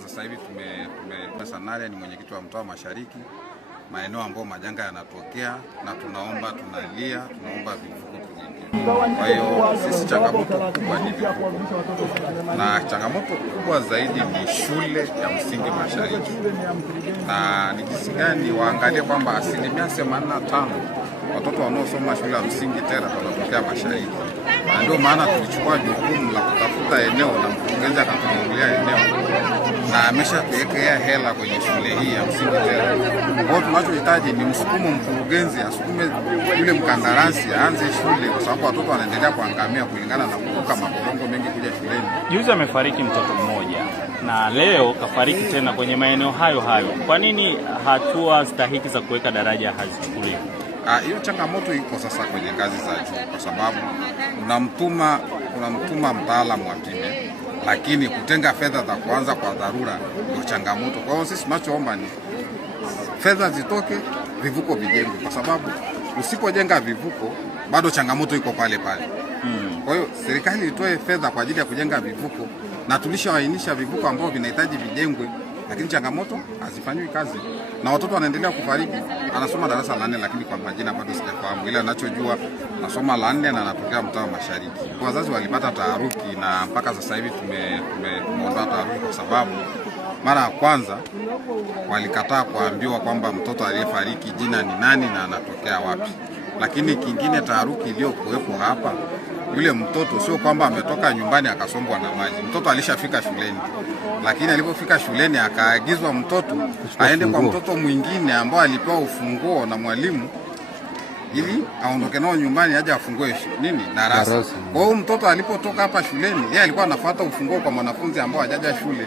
mpaka sasa hivi Sanare ni mwenyekiti wa mtaa Mashariki, maeneo ambayo majanga yanatokea, na tunaomba vivuko tujenge. Kwa hiyo sisi changamoto kubwa ni vivuko, na changamoto kubwa zaidi ni shule ya msingi Mashariki, na ni jinsi gani waangalie kwamba 85% watoto wanaosoma shule ya msingi Tera wanatokea Mashariki. Na ndio maana tulichukua jukumu la kutafuta eneo, na mkurugenzi akatununulia eneo na ameshapelekea hela kwenye shule hii ya msingi Tera. Kwa hiyo tunachohitaji ni msukumo, mkurugenzi asukume yule mkandarasi aanze shule, kwa sababu watoto wanaendelea kuangamia kulingana na kuruka makorongo mengi kuja shuleni. Juzi amefariki mtoto mmoja na leo kafariki tena kwenye maeneo hayo hayo. Kwa nini hatua stahiki za kuweka daraja hazichukuliwi? Hiyo changamoto iko sasa kwenye ngazi za juu, kwa sababu unamtuma mtaalamu apime, lakini kutenga fedha za kuanza kwa dharura ndio changamoto. Kwa hiyo sisi tunachoomba ni fedha zitoke, vivuko vijengwe, kwa sababu usipojenga vivuko bado changamoto iko pale pale. Kwa hiyo serikali itoe fedha kwa ajili ya kujenga vivuko, na tulishaainisha vivuko ambavyo vinahitaji vijengwe, lakini changamoto hazifanyiwi kazi na watoto wanaendelea kufariki. Anasoma darasa la 4, lakini kwa majina bado sijafahamu, ila ninachojua nasoma la 4 na anatokea mtaa Mashariki. Wazazi walipata taharuki, na mpaka sasa hivi tumeondoa taharuki, kwa sababu mara ya kwanza walikataa kuambiwa kwamba mtoto aliyefariki jina ni nani na anatokea wapi. Lakini kingine taharuki iliyokuwepo hapa, yule mtoto sio kwamba ametoka nyumbani akasombwa na maji. Mtoto alishafika shuleni, lakini alipofika shuleni akaagizwa mtoto aende kwa mtoto mwingine ambao alipewa ufunguo na mwalimu ili aondoke nao nyumbani aje afungue darasa. Kwa hiyo mtoto alipotoka hapa shuleni, yeye alikuwa anafuata ufunguo kwa mwanafunzi ambao hajaja shule.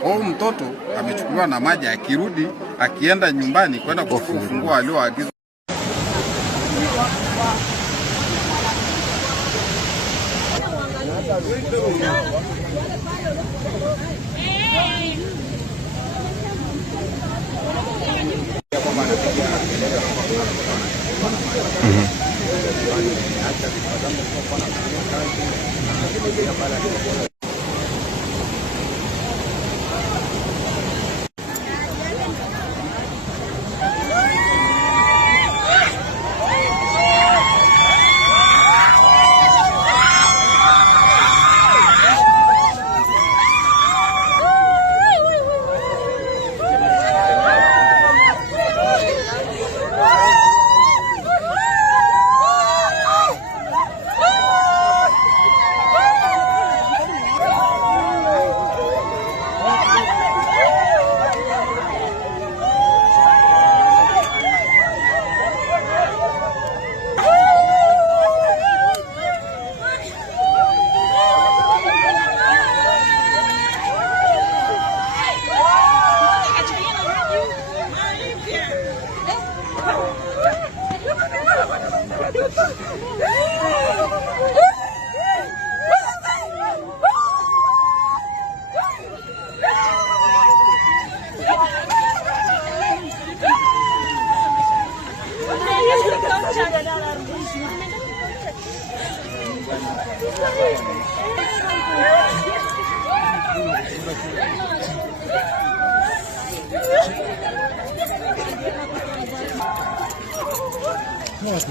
Kwa hiyo mtoto amechukuliwa na maji, akirudi akienda nyumbani kwenda kuchukua ufunguo alioagizwa.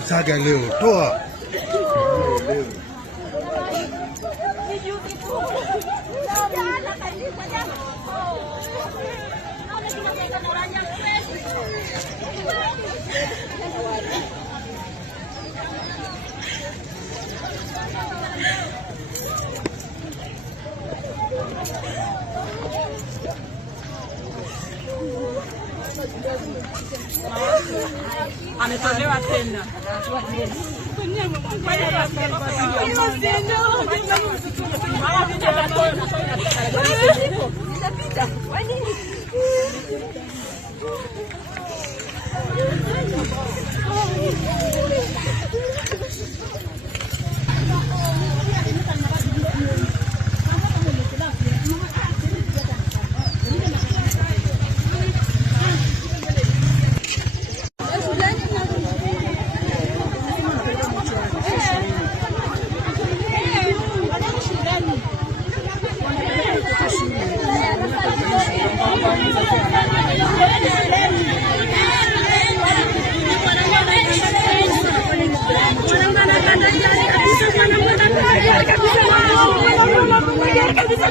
Kusaga leo toa ametolewa tena. Kabisa